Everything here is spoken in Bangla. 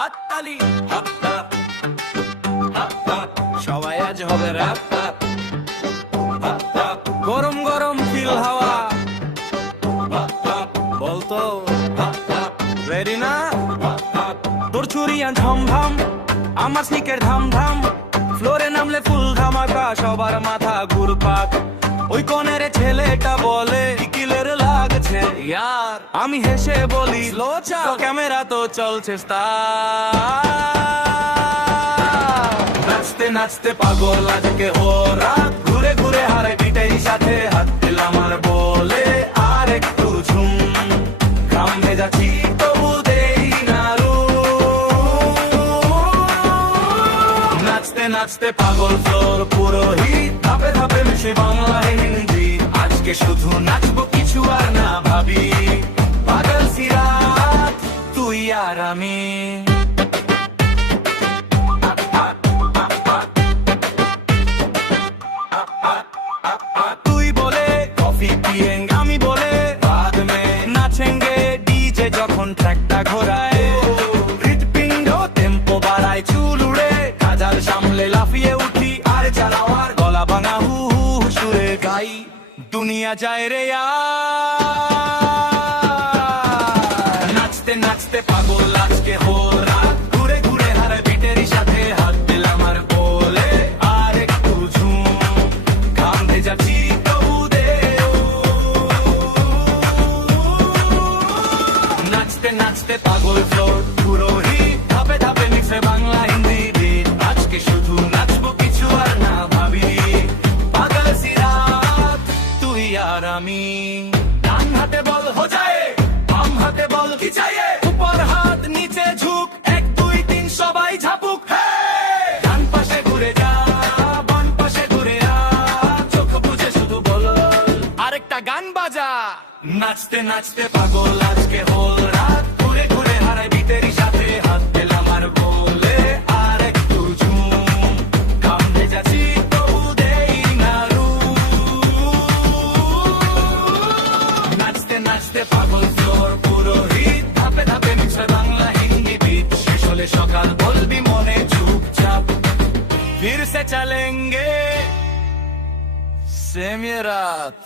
হাততালি হাপ হাপ হাপ হাপ, সবাই আজ হবে র‍্যাপ হাপ হাপ হাপ, গরম গরম ফিল হাওয়া হাপ হাপ, বলতো হাপ হাপ, রেডি না হাপ হাপ, তোর চুরিয়া ঝমঝম আমার স্নিকের ধাম ধাম, ফ্লোরে নামলে ফুল ধামাকা সবার মাথা ঘুরপাক, ওই কোণের ছেলেটা বলে কিলের লাগছে ইয়ার, আমি হেসে বলি লো চাও ক্যামেরা তো চলছে স্টার, নাচতে নাচতে পাগল আজকে ওরা, ঘুরে ঘুরে হারে বিটের সাথে হাত দিলাম আর বলে আর একটু ঝুম, ঘাম ভেজাচ্ছি তবু দেই না রুম, নাচতে নাচতে পাগল ফ্লোর পুরো হিট, ধাপে ধাপে মিশে বাংলা হিন্দি, আজকে শুধু নাচবো কিছু আর না ভাবি, পাগল সিরাত তুই আর আমি। তুই বলে কফি পিয়েঙ্গে, আমি বলে বাদ মে নাচেঙ্গে, ডিজে যখন ট্র্যাকটা ঘোরায় হৃৎপিণ্ড টেম্পো বাড়ায়, চুল উড়ে কাজাল সামলে লাফিয়ে উঠি, আর চালাওয়ার গলা ভাঙা হু হু সুরে গাই, দুনিয়া যায় রে ইয়ার, নাচতে নাচতে পাগল আজকে হোরা, ঘুরে ঘুরে হারে বিটের সাথে হাত দিলাম আর বলে আর একটু ঝুম, ঘাম ভেজাচ্ছি তবু দে ও। নাচতে নাচতে পাগল ফ্লোর পুরো হিট, ধাপে ধাপে মিশে বাংলা হিন্দি বিট, আজকে শুধু নাচবো কিছু আর না ভাবি, পাগল সিরাত তুই আর আমি। ডান হাতে বল হো যায়, বাম হাতে বল কি চাইয়ে, উপর হাত নিচে ঝুঁক, 1 2 3 সবাই ঝাপুক, ডান পাশে ঘুরে যা বাম পাশে ঘুরে আ, চোখ বুঝে শুধু বল আরেকটা গান বাজা, নাচতে নাচতে পাগল আজকে হোল রাত, ঘুরে ঘুরে হারাই বিটের সাথে হাত দিলাম আর বলে আর একটু ঝুম, ঘাম ভেজাচ্ছি তবু দেই না রুম, নাচতে নাচতে পাগল ফ্লোর পুরো হিট, ধাপে ধাপে মিশে বাংলা হিন্দি বিট, শেষ হলে সকাল বলবি মনে চুপচাপ फिर से चलेंगे सेम ये रात।